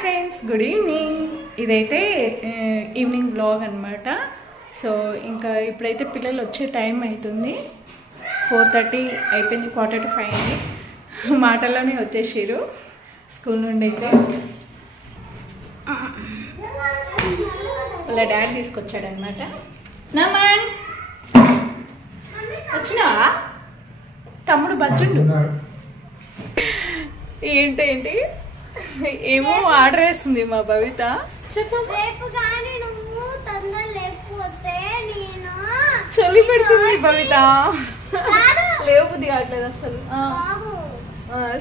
Friends, good evening. ఇదైతే evening blog అనమాట. So ఇంకా ఇప్పుడైతే పిల్లలు వచ్చే టైం అవుతుంది. 4:30 అయిపోయింది, 4:45 అయింది. మాటల్లోనే వచ్చేసారు స్కూల్ నుండి. అయితే వాళ్ళ డాడీ తీసుకొచ్చాడనమాట. నామన్ వచ్చినావా తమ్ముడు? బజ్జుండు. ఏంటేంటి ఏమో ఆర్డర్ వేస్తుంది మా భవిత. చలి పెడుతుంది భవిత. లేవుబుద్ధి కావట్లేదు అసలు.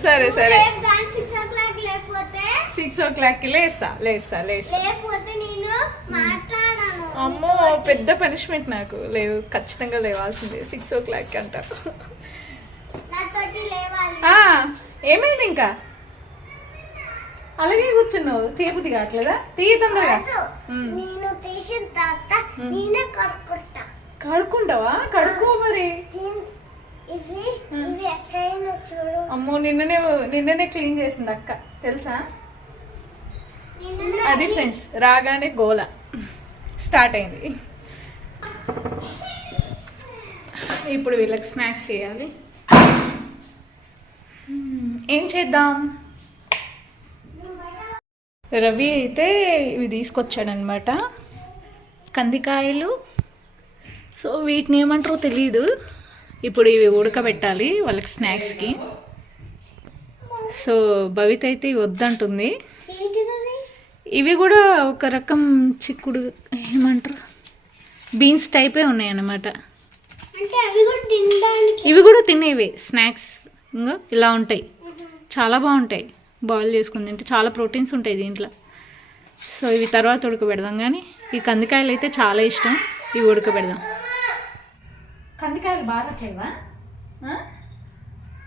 సరే సరే 6 o'clock లేస్తా. అమ్మో, పెద్ద పనిష్మెంట్ నాకు. లేవు, ఖచ్చితంగా లేవాల్సిందే 6 o'clock అంట. ఏమైంది ఇంకా అలాగే కూర్చున్నావు? తీయబుద్ధి కావట్లేదా? తీయ తొందరగా. కడుక్కుంటావా? కడుక్కో మరి. అమ్మో, నిన్ననే క్లీన్ చేసింది అక్క, తెలుసా? అది ఫ్రెండ్స్, రాగానే గోల స్టార్ట్ అయింది. ఇప్పుడు వీళ్ళకి స్నాక్స్ చేయాలి. ఏం చేద్దాం? రవి అయితే ఇవి తీసుకొచ్చాడనమాట, కందికాయలు. సో వీటిని ఏమంటారో తెలీదు. ఇప్పుడు ఇవి ఉడకబెట్టాలి వాళ్ళకి స్నాక్స్కి. సో భవిత అయితే ఇవి వద్దంటుంది. ఇవి కూడా ఒక రకం చిక్కుడు, ఏమంటారు, బీన్స్ టైపే ఉన్నాయి అన్నమాట. ఇవి కూడా తినేవి స్నాక్స్. ఇంకా ఇలా ఉంటాయి, చాలా బాగుంటాయి. బాయిల్ చేసుకుని తింటే చాలా ప్రోటీన్స్ ఉంటాయి దీంట్లో. సో ఇవి తర్వాత ఉడకబెడదాం. కానీ ఈ కందికాయలు అయితే చాలా ఇష్టం, ఇవి ఉడకబెడదాం. కందికాయలు బాగట్లేవా?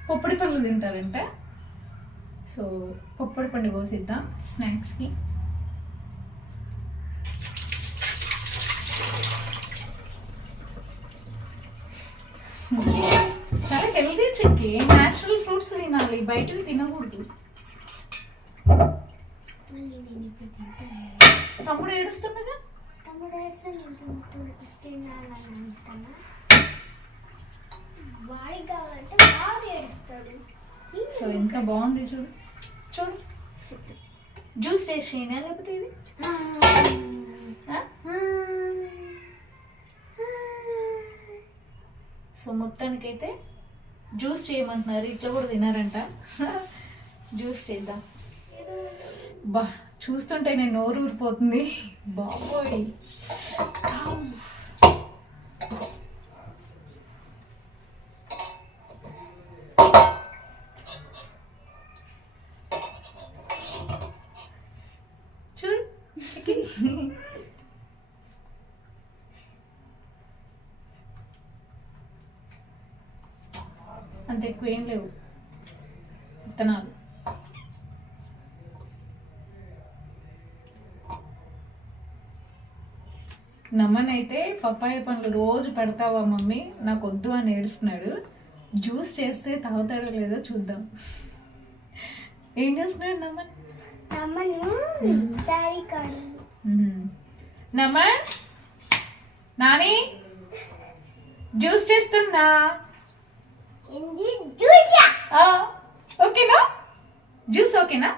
పొప్పడి పండ్లు తింటారంట. సో పొప్పడి పండు కోసిద్దాం స్నాక్స్కి. చాలా హెల్తీ చెక్కి, న్యాచురల్ ఫ్రూట్స్ తినాలి, బయటవి తినకూడదు. తమ్ముడు ఏడుస్తుండగా. సో ఎంత బాగుంది చూడు చూడు. జ్యూస్ చేసేనా లేకపోతే ఇది? సో మొత్తానికైతే జ్యూస్ చేయమంటున్నారు. ఇట్లా కూడా తినారంట. జ్యూస్ చేద్దాం. బా, చూస్తుంటే నేను నోరు ఊరిపోతుంది బాబోయ్. చూడు అంత ఎక్కువ ఏం లేవు విత్తనాలు. నమ్మనైతే పప్పాయ పండ్లు రోజు పెడతావా మమ్మీ, నాకు వద్దు అని ఏడుస్తున్నాడు. జ్యూస్ చేస్తే తాగుతాడో లేదో చూద్దాం. ఏం చేస్తున్నాడు నమ్మన్? నమ్మన్, నాని జ్యూస్ చేస్తున్నా. ఓకేనా? జ్యూస్ ఓకేనా?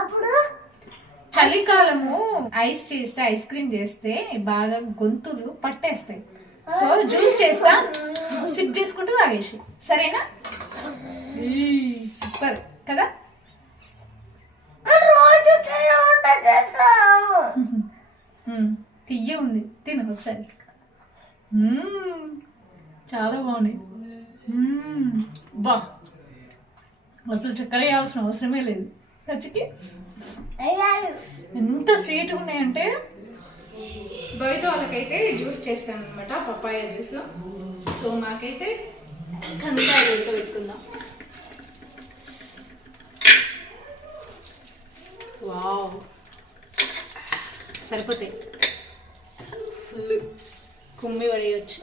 అప్పుడు చలికాలము ఐస్ చేస్తే, ఐస్ క్రీమ్ చేస్తే బాగా గొంతులు పట్టేస్తాయి. సో జ్యూస్ చేస్తా, సిప్ చేసుకుంటూ తాగేసి, సరేనా? సూపర్ కదా. తియ్య ఉంది, తిను ఒకసారి. చాలా బాగున్నాయి. బా, అసలు చక్కెర వేయాల్సిన అవసరమే లేదు. ఖచ్చికి ఎంత స్వీట్గా ఉన్నాయంటే. బయట వాళ్ళకైతే జ్యూస్ చేస్తాను అనమాట, పప్పాయ జ్యూస్. సో మాకైతే కందికాయలు ఉడకబెట్టుకుందాం. వావ్, సరిపోతాయి. ఫుల్ కుమ్మి పడేయచ్చు.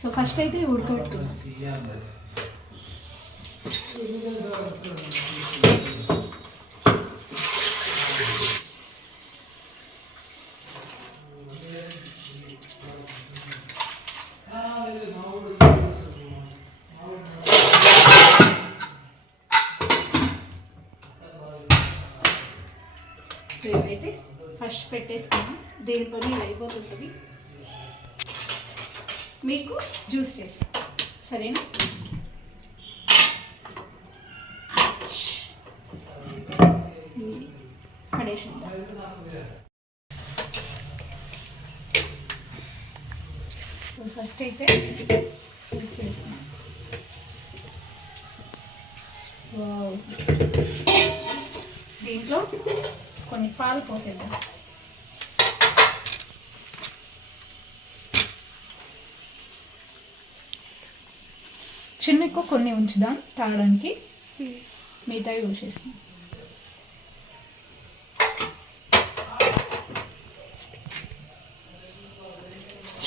సో ఫస్ట్ అయితే ఉడకబెట్టుకుందాం. సో ఇవైతే ఫస్ట్ పెట్టేసుకున్నాం, దేని పని ఇది అయిపోతుంటుంది. మీకు జ్యూస్ చేస్తాం, సరేనా? పడేసి ఫస్ట్ అయితే మిక్స్ చేసుకున్నాం. దీంట్లో కొన్ని పాలు పోసేద్దాం. చిన్న ఎక్కువ కొన్ని ఉంచుదాం తాగడానికి, మిగతావి పోసేస్తాం.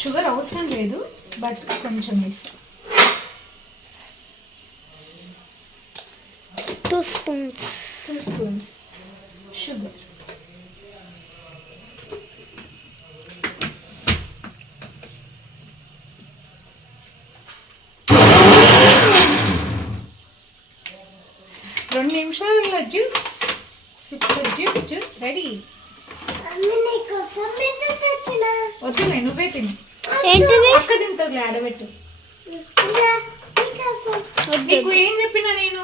షుగర్ అవసరం లేదు, బట్ కొంచెం వేస్తాం. 2 spoons. 2 spoons sugar. రెండు నిమిషాల జ్యూస్, సూపర్ జ్యూస్ రెడీ. వద్దులే, నువ్వే తిను. అక్క తింటుంది, ఆడబెట్టు. నీకు ఏం చెప్పినా నేను,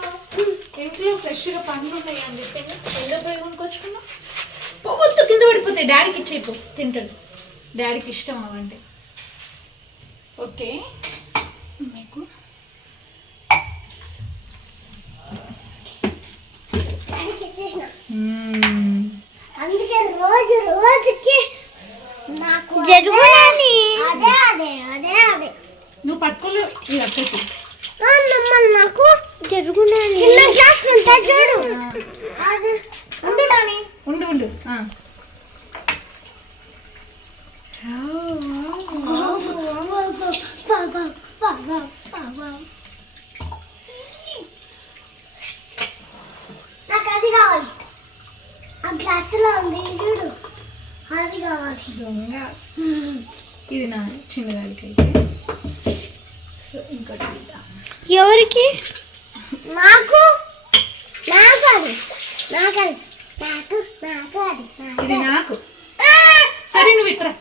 ఇంట్లో ఫ్రెష్గా పండ్లు ఉన్నాయి అని చెప్పాను. ఎందుకు పోయి కొనుక్కొచ్చుకున్నా? వద్దు, కింద పడిపోతాయి. డాడీకి ఇచ్చేపు, తింటాడు. డాడీకి ఇష్టం అవంటే. ఓకే, మీకు అందుకే రోజుకి నాకు జరుగుని అదే నువ్వు పట్టుకోలేవు. ఇది అక్కడికి నాకు జరుగుని చిన్న గ్లాస్ ఉంటాయి చూడు. ఉండు నాని, ఉండు. నాకు అది కావాలి, ఆ గ్లాసులో ఉంది చూడు, అది కావాలి. దొంగ. ఇది నా చిన్నదానికి అయితే. సో ఇంకోటి ఎవరికి? నాకు ఇది నాకు. సరే, నువ్వు ఇట్రా.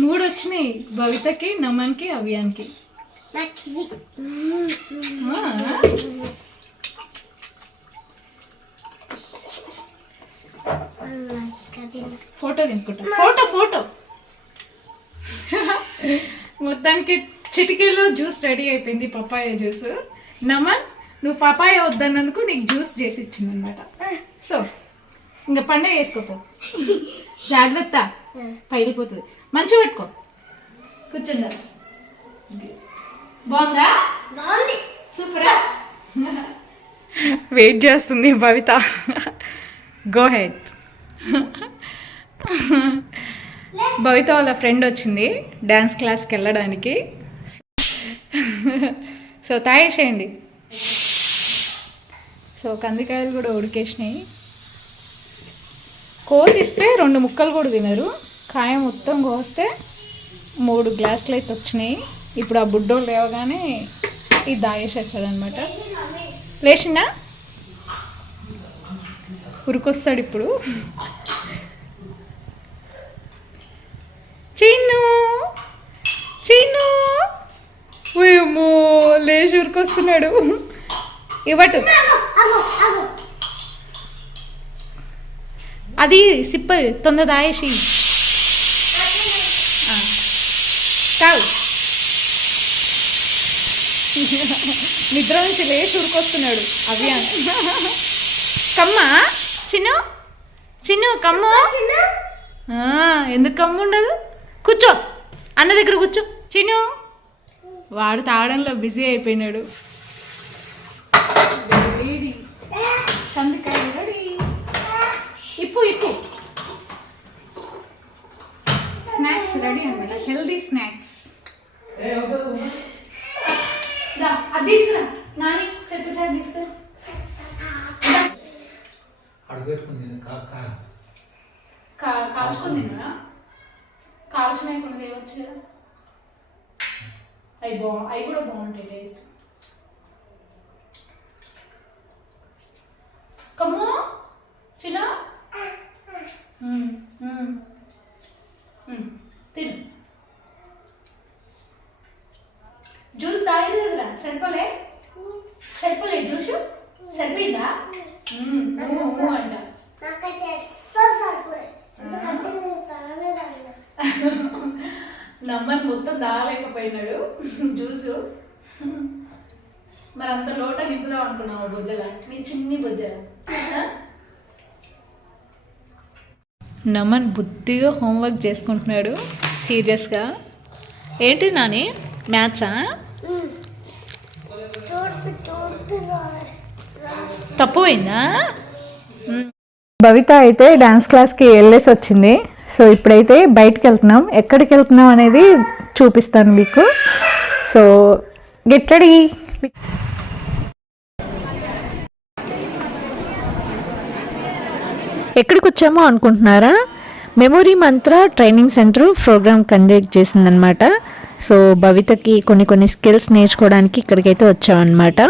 మూడు వచ్చినాయి, భవితకి, నమన్కి, అవ్యాన్కి. ఫోటో దింపుకుంటా. ఫోటో మొత్తానికి చిటికీలో జ్యూస్ రెడీ అయిపోయింది, పపాయ జ్యూస్. నమన్, నువ్వు పపాయ వద్దన్నందుకు నీకు జ్యూస్ చేసి ఇచ్చింది అనమాట. సో ఇంకా పండుగ వేసుకోపో, జాగ్రత్త, పగిలిపోతుంది. మంచిగా పెట్టుకో. కూర్చుందా? బాగుందా? సూపరా? వెయిట్ చేస్తుంది భవిత. Go head. భవిత వాళ్ళ ఫ్రెండ్ వచ్చింది డ్యాన్స్ క్లాస్కి వెళ్ళడానికి. సో తాగేసేయండి. సో కందికాయలు కూడా ఉడికేసినాయి. కోసిస్తే 2 ముక్కలు కూడా తినరు, కాయ మొత్తం కోస్తే 3 గ్లాసులు అయితే వచ్చినాయి. ఇప్పుడు ఆ బుడ్డోళ్ళు లేవగానే ఇది దాగేసేస్తాడు అనమాట. లేచిందా? ఉరికొస్తాడు ఇప్పుడు. చిన్ను ఏమో లేచి ఉరికొస్తున్నాడు. ఇవ్వటు అది సిప్పర్ తొందర దాయేసి కావు. నిద్ర నుంచి లేచి ఉరికొస్తున్నాడు అవ్యాన్. కమ్మ చిన్ను కమ్ము. ఎందుకు కమ్ము ఉండదు? కూర్చో, అన్న దగ్గర కూర్చో. చిన్ను వాడు తాగడంలో బిజీ అయిపోయినాడు. కందికాయ రెడీ. అడగట్టుకుంది కాల్చుకొని తిన్నా కాల్చునేకుండా తేవచ్చు కదా అవి కూడా బాగుంటాయి టేస్ట్ కమ్మో చిన్న తిను జ్యూస్ తాగేది కదరా సరిపోలే జ్యూస్ సరిపోయిందా అంట నాకైతే అస్సలు సరిపోలేదు ఎందుకంటే నేను సగమే తాగినా నమ్మని మొత్తం దాగలేకపోయినాడు జ్యూసు మరి అంత లోట నింపుదాం అనుకున్నావు బొజ్జగా నీ చిన్ని బొజ్జగా నమన్ బుద్ధిగా హోంవర్క్ చేసుకుంటున్నాడు సీరియస్గా ఏంటి నాని మ్యాథ్సా తక్కువైందా భవిత అయితే డాన్స్ క్లాస్కి వెళ్ళేసి వచ్చింది సో ఇప్పుడైతే బయటికి వెళ్తున్నాం ఎక్కడికి వెళ్తున్నాం అనేది చూపిస్తాను మీకు సో గెట్ రెడీ ఎక్కడికి వచ్చామో అనుకుంటున్నారా మెమొరీ మంత్ర ట్రైనింగ్ సెంటర్ ప్రోగ్రామ్ కండక్ట్ చేసిందనమాట సో భవితకి కొన్ని స్కిల్స్ నేర్చుకోవడానికి ఇక్కడికైతే వచ్చామన్నమాట